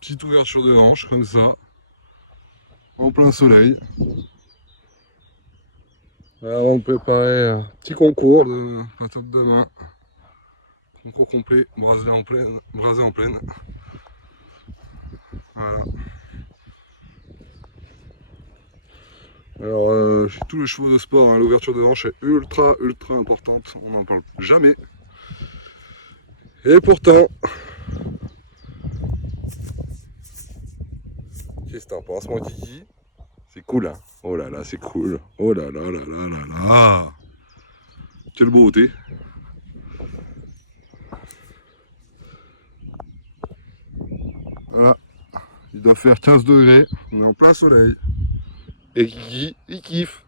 Petite ouverture de hanche comme ça, en plein soleil. Avant de préparer un petit concours de partir de demain. Concours complet, brasé en pleine. Voilà. Alors, chez tous les chevaux de sport, hein, l'ouverture de hanche est ultra importante. On n'en parle jamais. Et pourtant, qu'est-ce que t'en penses, mon kiki? C'est cool, hein? Oh là là, c'est cool. Oh là là là là là là. Quelle beauté. Voilà. Il doit faire 15 degrés. On est en plein soleil. Et Kiki, il kiffe.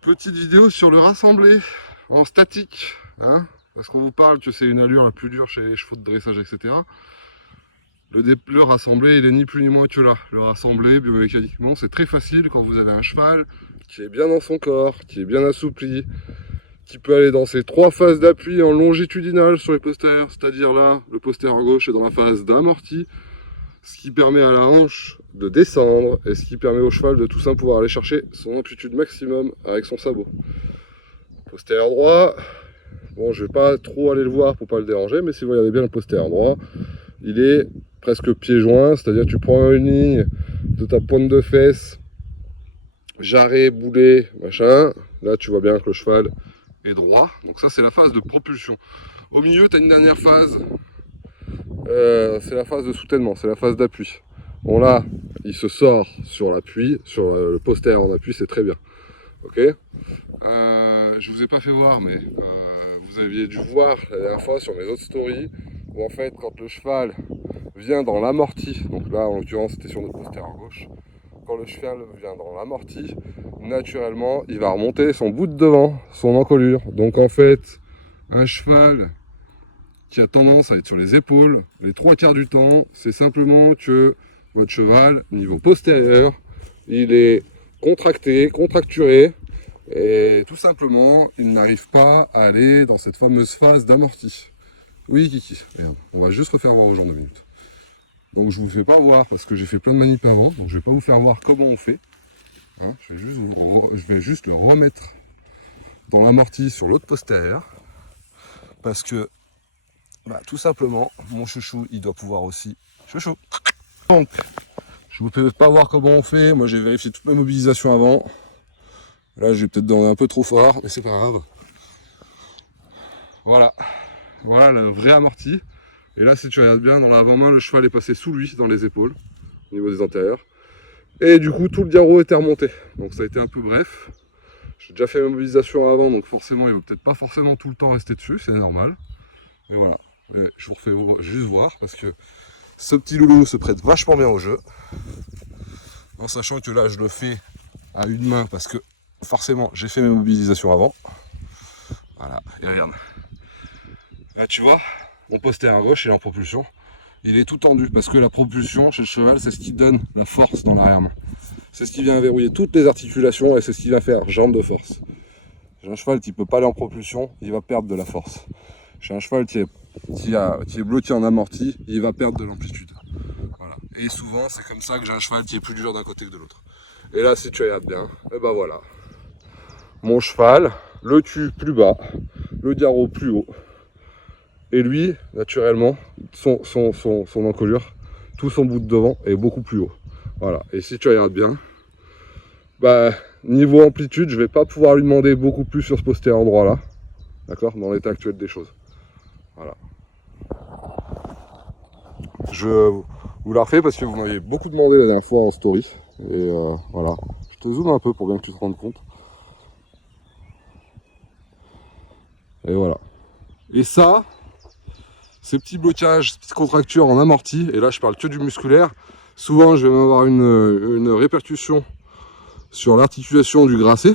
Petite vidéo sur le rassemblé en statique, hein, parce qu'on vous parle que c'est une allure la plus dure chez les chevaux de dressage, etc. Le rassemblé, il est ni plus ni moins que là. Le rassemblé, biomécaniquement, c'est très facile quand vous avez un cheval qui est bien dans son corps, qui est bien assoupli, qui peut aller dans ses 3 phases d'appui en longitudinal sur les postérieurs, c'est-à-dire là, le postérieur gauche est dans la phase d'amorti, ce qui permet à la hanche de descendre et ce qui permet au cheval de tout simplement pouvoir aller chercher son amplitude maximum avec son sabot. Postérieur droit, bon, je vais pas trop aller le voir pour pas le déranger, mais si vous regardez bien le postérieur droit, il est presque pied joint, c'est-à-dire tu prends une ligne de ta pointe de fesse, jarret, boulet, machin. Là, tu vois bien que le cheval est droit. Donc ça, c'est la phase de propulsion. Au milieu, tu as une dernière phase. C'est la phase de soutènement, c'est la phase d'appui. Bon là, il se sort sur l'appui, sur le postérieur en appui, c'est très bien. Ok. Je vous ai pas fait voir, mais vous aviez dû voir la dernière fois sur mes autres stories, où en fait, quand le cheval vient dans l'amorti, donc là en l'occurrence c'était sur notre postérieur gauche, quand le cheval vient dans l'amorti, naturellement il va remonter son bout de devant, son encolure. Donc en fait, un cheval qui a tendance à être sur les épaules, les 3/4 du temps, c'est simplement que votre cheval, niveau postérieur, il est contracté, contracturé, et tout simplement, il n'arrive pas à aller dans cette fameuse phase d'amorti. Oui, Kiki, regarde, on va juste refaire voir aux gens 2 minutes. Donc je vous fais pas voir parce que j'ai fait plein de manips avant, donc je vais pas vous faire voir comment on fait. Hein, je vais juste le remettre dans l'amorti sur l'autre postérieur. Parce que, bah, tout simplement, mon chouchou, il doit pouvoir aussi chouchou. Donc, je vous fais pas voir comment on fait. Moi, j'ai vérifié toutes mes mobilisations avant. Là, j'ai peut-être donné un peu trop fort, mais c'est pas grave. Voilà. Voilà le vrai amorti. Et là, si tu regardes bien, dans l'avant-main, le cheval est passé sous lui, dans les épaules, au niveau des antérieurs. Et du coup, tout le diaro était remonté. Donc ça a été un peu bref. J'ai déjà fait ma mobilisation avant, donc forcément, il ne va peut-être pas forcément tout le temps rester dessus, c'est normal. Et voilà. Et je vous refais juste voir, parce que ce petit loulou se prête vachement bien au jeu. En sachant que là, je le fais à une main, parce que forcément, j'ai fait mes mobilisations avant. Voilà. Et regarde. Là, tu vois, mon postérieur gauche, il est en propulsion. Il est tout tendu, parce que la propulsion, chez le cheval, c'est ce qui donne la force dans l'arrière-main. C'est ce qui vient verrouiller toutes les articulations et c'est ce qui vient faire jambe de force. J'ai un cheval qui ne peut pas aller en propulsion, il va perdre de la force. J'ai un cheval qui est bloqué en amorti, il va perdre de l'amplitude. Voilà. Et souvent, c'est comme ça que j'ai un cheval qui est plus dur d'un côté que de l'autre. Et là, si tu regardes bien, et ben voilà. Mon cheval, le cul plus bas, le diaro plus haut. Et lui, naturellement, son encolure, tout son bout de devant est beaucoup plus haut. Voilà. Et si tu regardes bien, bah, niveau amplitude, je vais pas pouvoir lui demander beaucoup plus sur ce postérieur droit là. D'accord, dans l'état actuel des choses. Voilà. Je vous la refais parce que vous m'aviez beaucoup demandé la dernière fois en story. Et voilà. Je te zoome un peu pour bien que tu te rendes compte. Et voilà. Et ça, ces petits blocages, ces petites contractures en amorti, et là je parle que du musculaire, souvent je vais même avoir une répercussion sur l'articulation du grasset.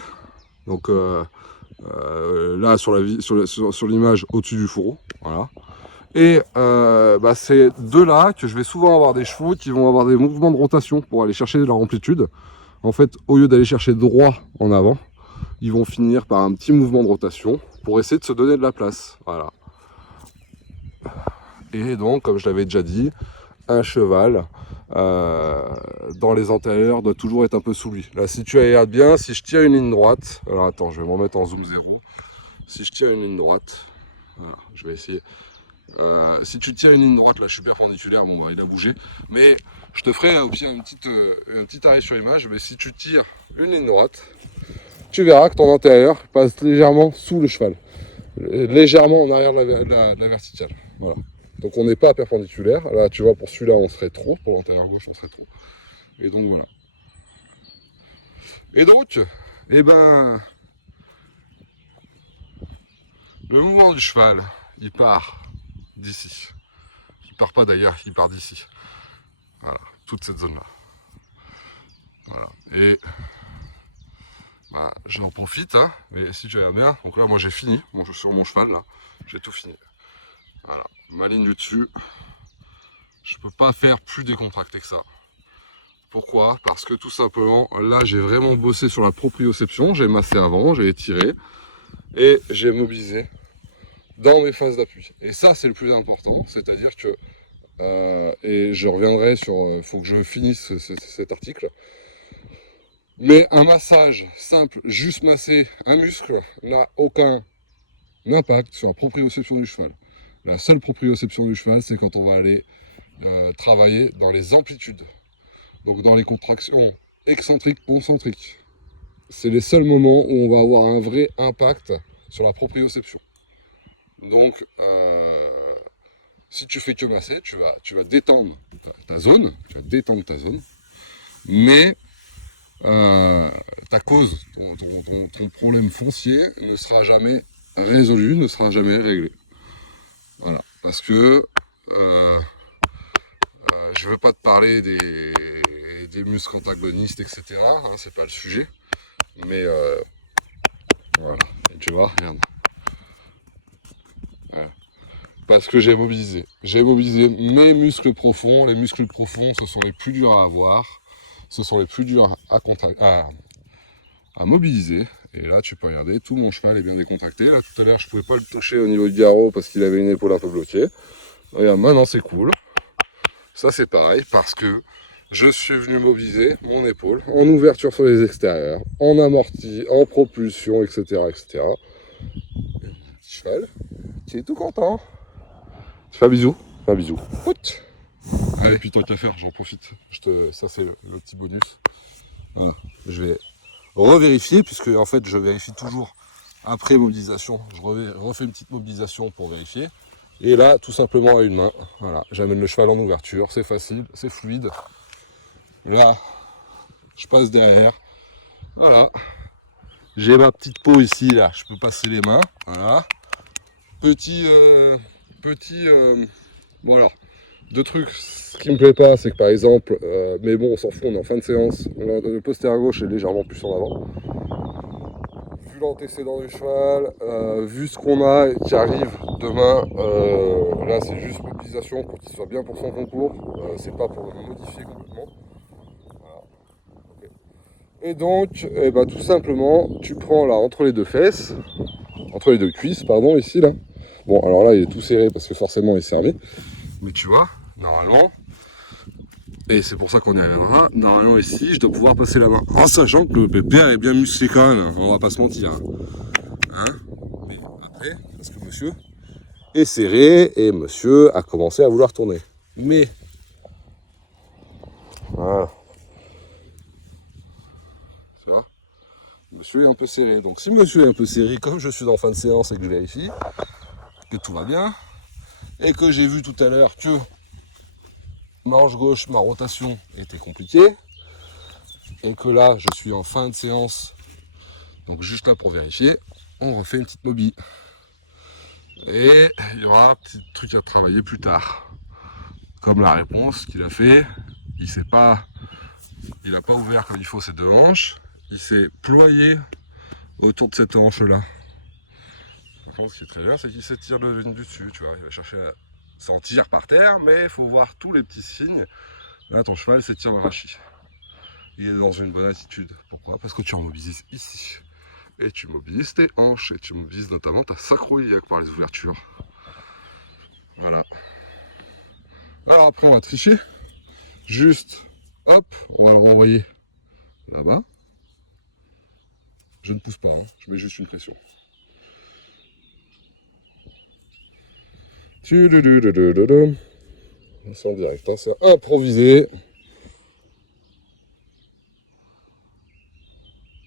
Donc là sur l'image au-dessus du fourreau. Voilà. Et bah, c'est de là que je vais souvent avoir des chevaux qui vont avoir des mouvements de rotation pour aller chercher leur amplitude. En fait, au lieu d'aller chercher droit en avant, ils vont finir par un petit mouvement de rotation pour essayer de se donner de la place. Voilà. Et donc, comme je l'avais déjà dit, un cheval dans les antérieurs doit toujours être un peu sous lui. Là, si tu regardes bien, si je tire une ligne droite, alors attends, je vais me remettre en zoom 0. Si je tire une ligne droite, voilà, je vais essayer. Si tu tires une ligne droite, là, je suis perpendiculaire, bon, bah, il a bougé. Mais je te ferai au pire un petit arrêt sur image. Mais si tu tires une ligne droite, tu verras que ton antérieur passe légèrement sous le cheval, légèrement en arrière de la verticale. Voilà. Donc on n'est pas perpendiculaire. Là, tu vois, pour celui-là, on serait trop. Pour l'antérieur gauche, on serait trop. Et donc voilà. Et donc, eh ben, le mouvement du cheval, il part d'ici. Il part pas d'ailleurs, il part d'ici. Voilà, toute cette zone-là. Voilà. Et bah, j'en profite, hein, mais si tu regardes bien, donc là, moi j'ai fini. Bon, je suis sur mon cheval là, j'ai tout fini. Voilà, ma ligne du dessus. Je peux pas faire plus décontracté que ça. Pourquoi? Parce que tout simplement, là j'ai vraiment bossé sur la proprioception, j'ai massé avant, j'ai étiré et j'ai mobilisé dans mes phases d'appui. Et ça c'est le plus important, c'est-à-dire que, et je reviendrai sur, faut que je finisse cet article, mais un massage simple, juste masser un muscle, n'a aucun impact sur la proprioception du cheval. La seule proprioception du cheval, c'est quand on va aller travailler dans les amplitudes. Donc dans les contractions excentriques, concentriques. C'est les seuls moments où on va avoir un vrai impact sur la proprioception. Donc si tu fais que masser, tu vas détendre ta zone, mais ta cause, ton problème foncier ne sera jamais résolu, ne sera jamais réglé. Voilà, parce que je veux pas te parler des muscles antagonistes, etc. Hein, c'est pas le sujet. Mais voilà, et tu vois, regarde. Voilà. Parce que j'ai mobilisé. J'ai mobilisé mes muscles profonds. Les muscles profonds, ce sont les plus durs à avoir. Ce sont les plus durs à mobiliser. Et là, tu peux regarder, tout mon cheval est bien décontracté. Là, tout à l'heure, je pouvais pas le toucher au niveau du garrot parce qu'il avait une épaule un peu bloquée. Regarde, maintenant, c'est cool. Ça, c'est pareil parce que je suis venu mobiliser mon épaule en ouverture sur les extérieurs, en amorti, en propulsion, etc. etc. Et un petit cheval qui est tout content. Tu fais un bisou. Fais un bisou. Ouch. Allez, puis tant qu'à faire, j'en profite. Ça, c'est le petit bonus. Voilà. Je vais revérifier, puisque en fait, je vérifie toujours après mobilisation. Je refais une petite mobilisation pour vérifier. Et là, tout simplement à une main. Voilà. J'amène le cheval en ouverture. C'est facile, c'est fluide. Là, je passe derrière. Voilà. J'ai ma petite peau ici, là. Je peux passer les mains. Voilà. Bon alors, deux trucs. Ce qui me plaît pas, c'est que par exemple, mais bon, on s'en fout, on est en fin de séance. Le postérieur gauche est légèrement plus en avant. Vu l'antécédent du cheval, vu ce qu'on a qui arrive demain, là c'est juste mobilisation pour qu'il soit bien pour son concours. C'est pas pour le modifier complètement. Et donc, eh ben, tout simplement, tu prends là entre les deux fesses, entre les deux cuisses, pardon, ici là. Bon, alors là, il est tout serré parce que forcément, il s'est remis. Mais tu vois, normalement, et c'est pour ça qu'on y reviendra, normalement ici, je dois pouvoir passer la main. En sachant que le pépère est bien musclé quand même, hein, on va pas se mentir. Hein, mais après, parce que monsieur est serré et monsieur a commencé à vouloir tourner. Mais, voilà. Tu vois, monsieur est un peu serré. Donc si monsieur est un peu serré, comme je suis en fin de séance et que je vérifie que tout va bien, et que j'ai vu tout à l'heure que ma hanche gauche, ma rotation était compliquée, et que là je suis en fin de séance, donc juste là pour vérifier, on refait une petite mobile. Et il y aura un petit truc à travailler plus tard. Comme la réponse qu'il a fait, il n'a pas ouvert comme il faut ses deux hanches, il s'est ployé autour de cette hanche là. Par contre, ce qui est très bien, c'est qu'il s'étire de ligne du dessus, tu vois. Il va chercher à sentir par terre, mais il faut voir tous les petits signes. Là, ton cheval s'étire le rachis. Il est dans une bonne attitude. Pourquoi? Parce que tu remobilises ici. Et tu mobilises tes hanches. Et tu mobilises notamment ta sacro-iliaque par les ouvertures. Voilà. Alors après, on va tricher. Juste, hop, on va le renvoyer là-bas. Je ne pousse pas, hein, je mets juste une pression. C'est en direct, hein, c'est improvisé.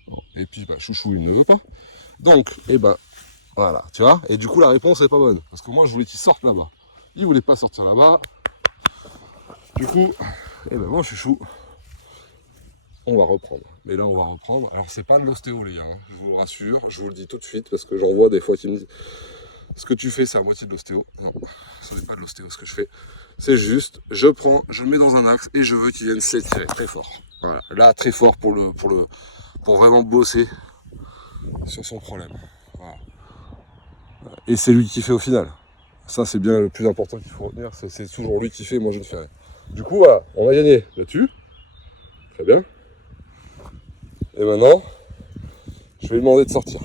Bon, et puis, bah, chouchou, il ne veut pas. Donc, et ben, voilà, tu vois. Et du coup, la réponse est pas bonne. Parce que moi, je voulais qu'il sorte là-bas. Il voulait pas sortir là-bas. Du coup, et ben, mon chouchou, on va reprendre. Mais là, on va reprendre. Alors, c'est pas de l'ostéo, les gars, hein, je vous le rassure. Je vous le dis tout de suite, parce que j'en vois des fois qui me disent ce que tu fais, c'est à moitié de l'ostéo. Non, ce n'est pas de l'ostéo ce que je fais. C'est juste, je prends, je le mets dans un axe et je veux qu'il vienne s'étirer très fort. Voilà, là, très fort pour vraiment bosser sur son problème. Voilà. Et c'est lui qui fait au final. Ça, c'est bien le plus important qu'il faut retenir. C'est toujours lui qui fait, moi je ne fais rien. Du coup, voilà, on va gagner là-dessus. Très bien. Et maintenant, je vais lui demander de sortir.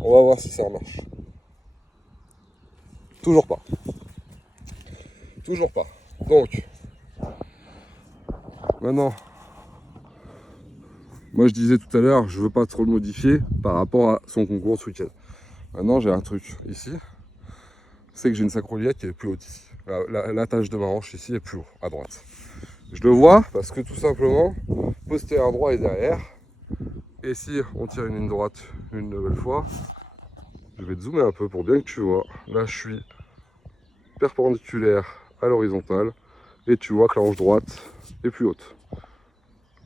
On va voir si ça marche. Toujours pas. Toujours pas. Donc, maintenant, moi je disais tout à l'heure, je veux pas trop le modifier par rapport à son concours ce week-end. Maintenant, j'ai un truc ici, c'est que j'ai une sacroiliaque qui est plus haute ici. L'attache de ma hanche ici est plus haut, à droite. Je le vois parce que tout simplement, postérieur droit est derrière. Et si on tire une ligne droite une nouvelle fois, je vais te zoomer un peu pour bien que tu vois. Là, je suis perpendiculaire à l'horizontale et tu vois que la hanche droite est plus haute.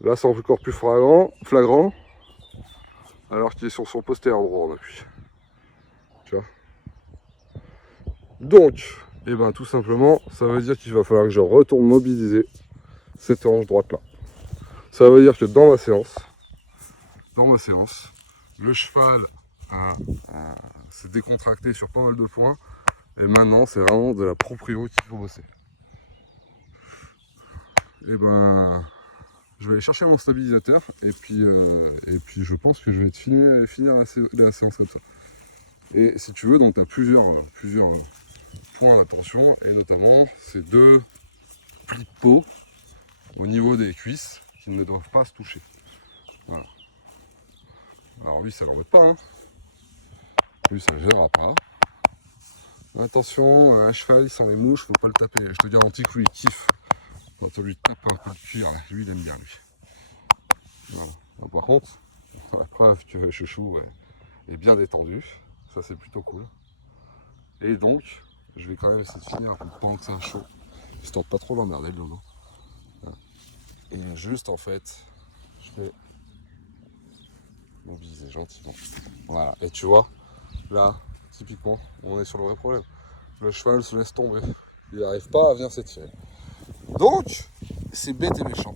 Là, c'est encore plus flagrant alors qu'il est sur son postérieur droit en appui. Tu vois. Donc, et ben tout simplement, ça veut dire qu'il va falloir que je retourne mobiliser cette hanche droite là. Ça veut dire que dans ma séance, le cheval s'est décontracté sur pas mal de points. Et maintenant, c'est vraiment de la proprio qu'il faut bosser. Et ben, je vais aller chercher mon stabilisateur. Et puis je pense que je vais finir la séance comme ça. Et si tu veux, donc tu as plusieurs points d'attention. Et notamment, ces deux plis de peau au niveau des cuisses qui ne doivent pas se toucher. Voilà. Alors lui, ça l'embête pas, hein. Lui, ça ne le gênera pas. Attention, un cheval sans les mouches, faut pas le taper. Je te garantis que lui, il kiffe quand on lui tape un peu le cuir. Là. Lui, il aime bien, lui. Voilà. Alors, par contre, la preuve que chouchou est bien détendu. Ça, c'est plutôt cool. Et donc, je vais quand même essayer de finir un peu pendant que c'est chaud. Histoire de pas trop l'emmerder, le dodo. Voilà. Et juste, en fait, je vais mobiliser gentiment. Voilà. Et tu vois, là, typiquement, on est sur le vrai problème. Le cheval se laisse tomber. Il n'arrive pas à venir s'étirer. Donc, c'est bête et méchant.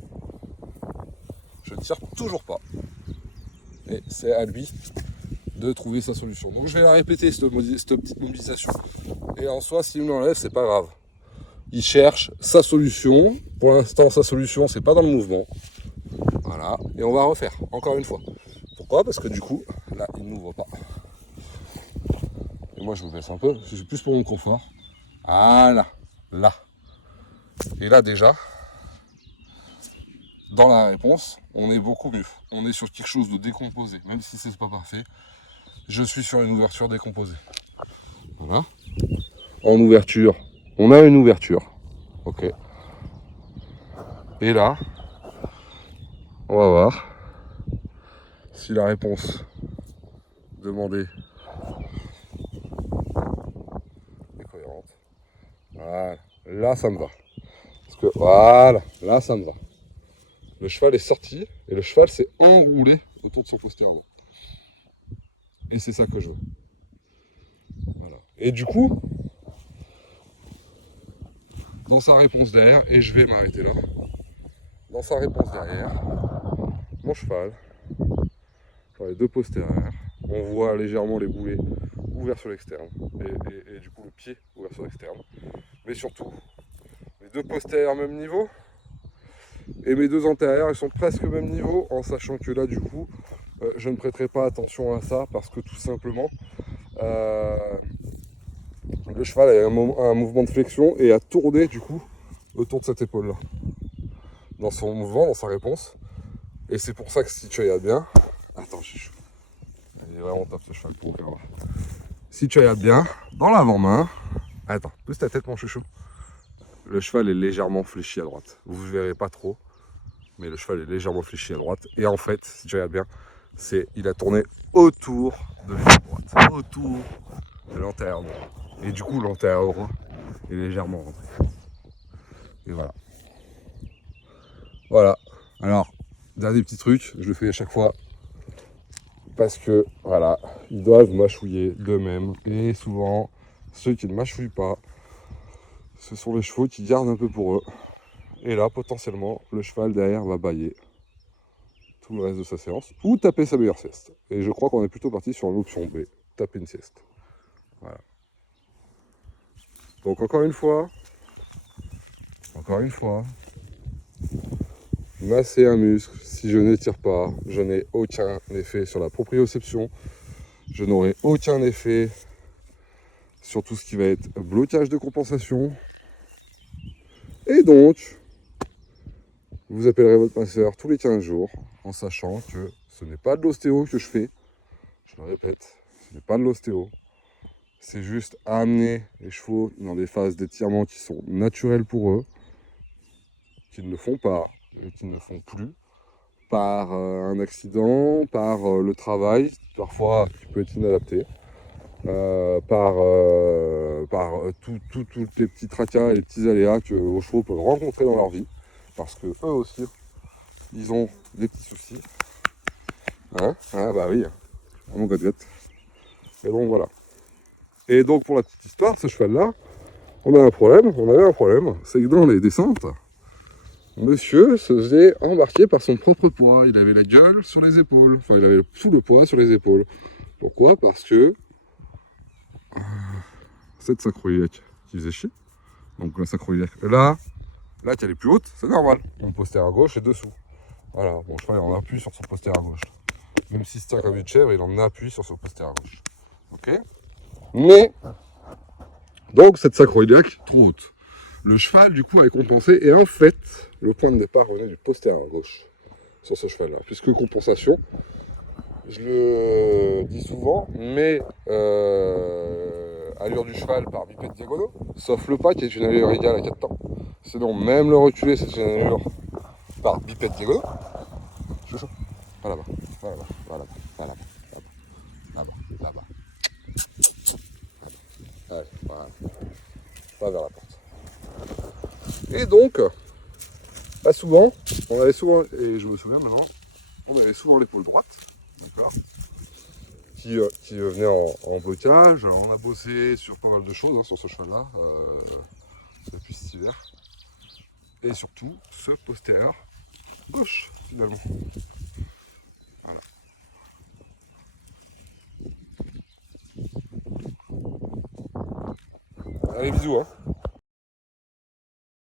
Je ne tire toujours pas. Et c'est à lui de trouver sa solution. Donc je vais la répéter, cette petite mobilisation. Et en soi, s'il me l'enlève, c'est pas grave. Il cherche sa solution. Pour l'instant, sa solution, c'est pas dans le mouvement. Voilà. Et on va refaire, encore une fois. Pourquoi ? Parce que du coup, là, il ne m'ouvre pas. Et moi, je me baisse un peu. Je suis plus pour mon confort. Voilà. Là. Et là, déjà, dans la réponse, on est beaucoup mieux. On est sur quelque chose de décomposé, même si c'est pas parfait. Je suis sur une ouverture décomposée. Voilà. En ouverture, on a une ouverture. Ok. Et là, on va voir si la réponse demandée est cohérente. Voilà. Là, ça me va. Parce que voilà, là, ça me va. Le cheval est sorti et le cheval s'est enroulé autour de son postérieur droit. Et c'est ça que je veux. Voilà. Et du coup, dans sa réponse derrière, et je vais m'arrêter là, dans sa réponse derrière, mon cheval, sur les deux postérieurs, on voit légèrement les boulets ouverts sur l'externe, et du coup le pied ouvert sur l'externe. Mais surtout, les deux postérieurs même niveau, et mes deux antérieurs, ils sont presque au même niveau, en sachant que là, du coup, je ne prêterai pas attention à ça, parce que tout simplement, le cheval a un mouvement de flexion et a tourné, du coup, autour de cette épaule-là. Dans son mouvement, dans sa réponse. Et c'est pour ça que si tu regardes bien... Attends, je suis chaud. Il est vraiment top ce cheval pour opéra. Si tu regardes bien, dans l'avant-main... Attends, pousse ta tête mon chouchou. Le cheval est légèrement fléchi à droite. Vous ne verrez pas trop, mais le cheval est légèrement fléchi à droite. Et en fait, si tu regardes bien, il a tourné autour de l'épaule droite, autour de l'antérieur droit. Et du coup, l'antérieur droit est légèrement rentré. Et voilà. Voilà. Alors, dernier petit truc, je le fais à chaque fois. Parce que, voilà, ils doivent mâchouiller d'eux-mêmes. Et souvent, ceux qui ne mâchouillent pas, ce sont les chevaux qui gardent un peu pour eux. Et là, potentiellement, le cheval derrière va bâiller tout le reste de sa séance. Ou taper sa meilleure sieste. Et je crois qu'on est plutôt parti sur l'option B. Taper une sieste. Voilà. Donc encore une fois, masser un muscle, si je n'étire pas, je n'ai aucun effet sur la proprioception. Je n'aurai aucun effet sur tout ce qui va être blocage de compensation. Et donc, vous appellerez votre masseur tous les 15 jours en sachant que ce n'est pas de l'ostéo que je fais. Je le répète, ce n'est pas de l'ostéo. C'est juste amener les chevaux dans des phases d'étirement qui sont naturelles pour eux, qu'ils ne font pas, qu'ils ne font plus, par un accident, par le travail, parfois qui peut être inadapté, par toutes les petits tracas et les petits aléas que vos chevaux peuvent rencontrer dans leur vie, parce que eux aussi, ils ont des petits soucis. Hein? Ah bah oui, mon gadget. Et donc voilà. Et donc pour la petite histoire, ce cheval-là, on avait un problème, c'est que dans les descentes, monsieur se faisait embarquer par son propre poids. Il avait la gueule sur les épaules, enfin il avait tout le poids sur les épaules. Pourquoi? Parce que cette sacro-iliaque qui faisait chier, donc la sacro-iliaque là qui elle est plus haute, c'est normal. Mon postérieur gauche est dessous. Voilà, mon cheval il en appuie sur son postérieur gauche. Même si c'est comme une chèvre, il en appuie sur son postérieur gauche. Ok? Mais, donc cette sacro-iliaque trop haute. Le cheval, du coup, avait compensé. Et en fait, le point de départ venait du postérieur gauche sur ce cheval-là. Puisque compensation, je le dis souvent, mais allure du cheval par bipède diagonaux, sauf le pas qui est une allure égale à 4 temps. Sinon, même le reculé, c'est une allure par bipède diagonaux. Je suis chaud. Va là-bas, va là-bas, va là-bas, va là-bas, là-bas, là-bas. Allez, voilà. Pas vers la porte. Et donc, pas souvent, on avait souvent, et je me souviens maintenant, on avait souvent l'épaule droite, d'accord, qui venait en blocage. Alors on a bossé sur pas mal de choses sur ce cheval-là, depuis cet hiver. Et surtout, ce postérieur gauche, finalement. Voilà. Allez, bisous, hein.